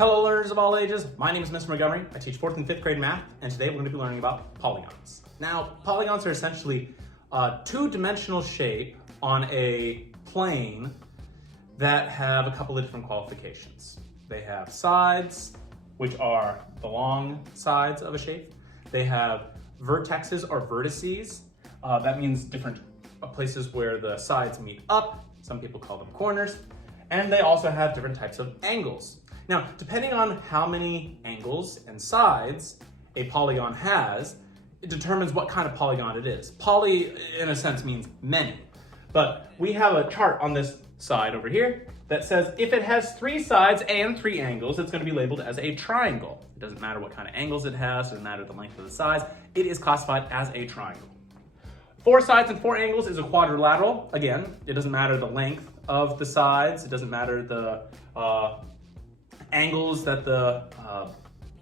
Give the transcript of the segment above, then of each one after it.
Hello learners of all ages, my name is Mr. Montgomery. I teach 4th and 5th grade math, and today we're going to be learning about polygons. Now, polygons are essentially a two-dimensional shape on a plane that have a couple of different qualifications. They have sides, which are the long sides of a shape. They have vertexes or vertices. That means different places where the sides meet up. Some people call them corners. And they also have different types of angles. Now, depending on how many angles and sides a polygon has, it determines what kind of polygon it is. Poly, in a sense, means many. But we have a chart on this side over here that says if it has 3 sides and 3 angles, it's going to be labeled as a triangle. It doesn't matter what kind of angles it has, it doesn't matter the length of the sides, it is classified as a triangle. 4 sides and 4 angles is a quadrilateral. Again, it doesn't matter the length of the sides, it doesn't matter the angles that the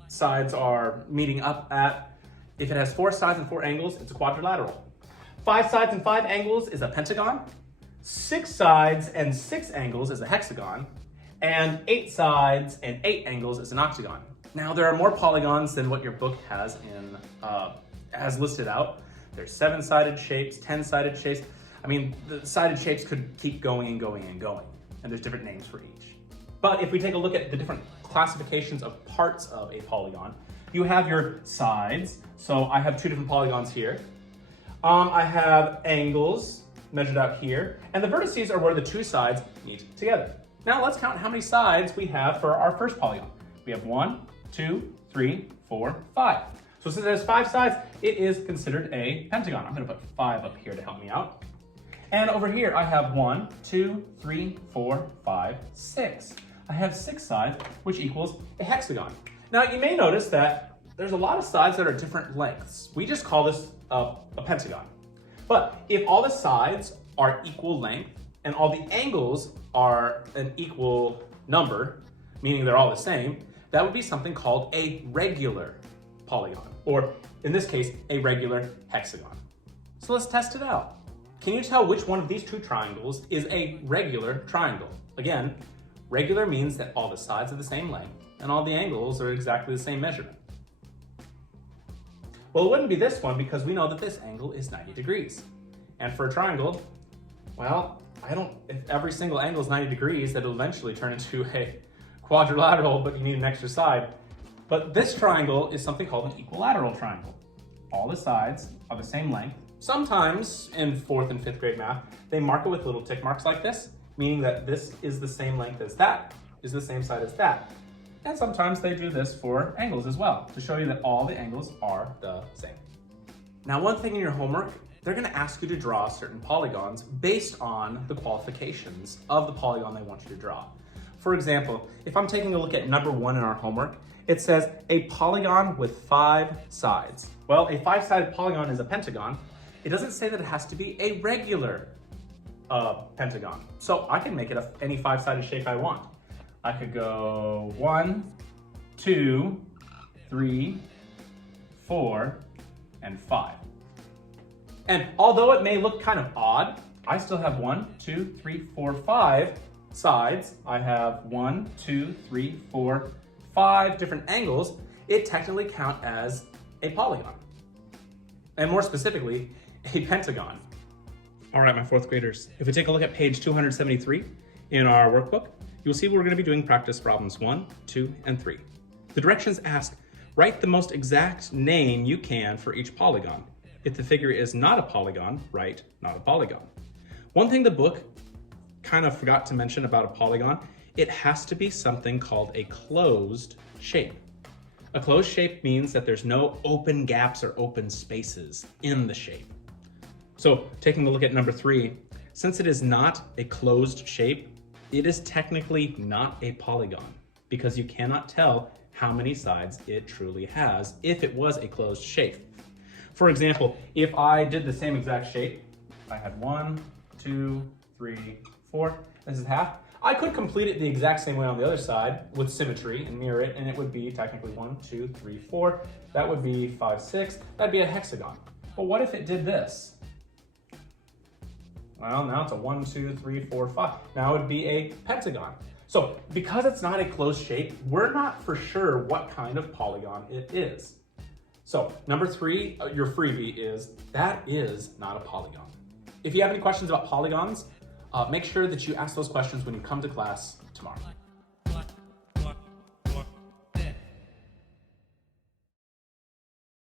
sides are meeting up at. If it has 4 sides and 4 angles, it's a quadrilateral. 5 sides and 5 angles is a pentagon. 6 sides and 6 angles is a hexagon. And 8 sides and 8 angles is an octagon. Now, there are more polygons than what your book has has listed out. There's 7-sided shapes, 10-sided shapes. I mean, the sided shapes could keep going and going and going, and there's different names for each. But if we take a look at the different classifications of parts of a polygon, you have your sides. So I have 2 different polygons here. I have angles measured out here, and the vertices are where the 2 sides meet together. Now let's count how many sides we have for our first polygon. We have 1, 2, 3, 4, 5. So since it has 5 sides, it is considered a pentagon. I'm going to put 5 up here to help me out. And over here, I have 1, 2, 3, 4, 5, 6. I have 6 sides, which equals a hexagon. Now, you may notice that there's a lot of sides that are different lengths. We just call this a pentagon. But if all the sides are equal length and all the angles are an equal number, meaning they're all the same, that would be something called a regular polygon, or in this case, a regular hexagon. So let's test it out. Can you tell which one of these 2 triangles is a regular triangle? Again, regular means that all the sides are the same length and all the angles are exactly the same measurement. Well, it wouldn't be this one because we know that this angle is 90 degrees. And for a triangle, well, if every single angle is 90 degrees, that'll eventually turn into a quadrilateral, but you need an extra side. But this triangle is something called an equilateral triangle. All the sides are the same length. Sometimes in 4th and 5th grade math, they mark it with little tick marks like this, meaning that this is the same length as that, is the same side as that. And sometimes they do this for angles as well, to show you that all the angles are the same. Now, one thing in your homework, they're going to ask you to draw certain polygons based on the qualifications of the polygon they want you to draw. For example, if I'm taking a look at number 1 in our homework, it says a polygon with 5 sides. Well, a 5-sided polygon is a pentagon. It doesn't say that it has to be a regular pentagon. So I can make it any 5-sided shape I want. I could go 1, 2, 3, 4, and 5. And although it may look kind of odd, I still have 1, 2, 3, 4, 5 sides. I have 1, 2, 3, 4, 5 different angles. It technically counts as a polygon. And more specifically, a pentagon. All right, my 4th graders, if we take a look at page 273 in our workbook, you'll see we're going to be doing practice problems 1, 2, and 3. The directions ask, write the most exact name you can for each polygon. If the figure is not a polygon, write not a polygon. One thing the book kind of forgot to mention about a polygon, it has to be something called a closed shape. A closed shape means that there's no open gaps or open spaces in the shape. So taking a look at number 3, since it is not a closed shape, it is technically not a polygon because you cannot tell how many sides it truly has if it was a closed shape. For example, if I did the same exact shape, I had 1, 2, 3, 4, this is half, I could complete it the exact same way on the other side with symmetry and mirror it, and it would be technically 1, 2, 3, 4. That would be 5, 6. That'd be a hexagon. But what if it did this? Well, now it's a 1, 2, 3, 4, 5. Now it would be a pentagon. So because it's not a closed shape, we're not for sure what kind of polygon it is. So number 3, your freebie is, that is not a polygon. If you have any questions about polygons, make sure that you ask those questions when you come to class tomorrow.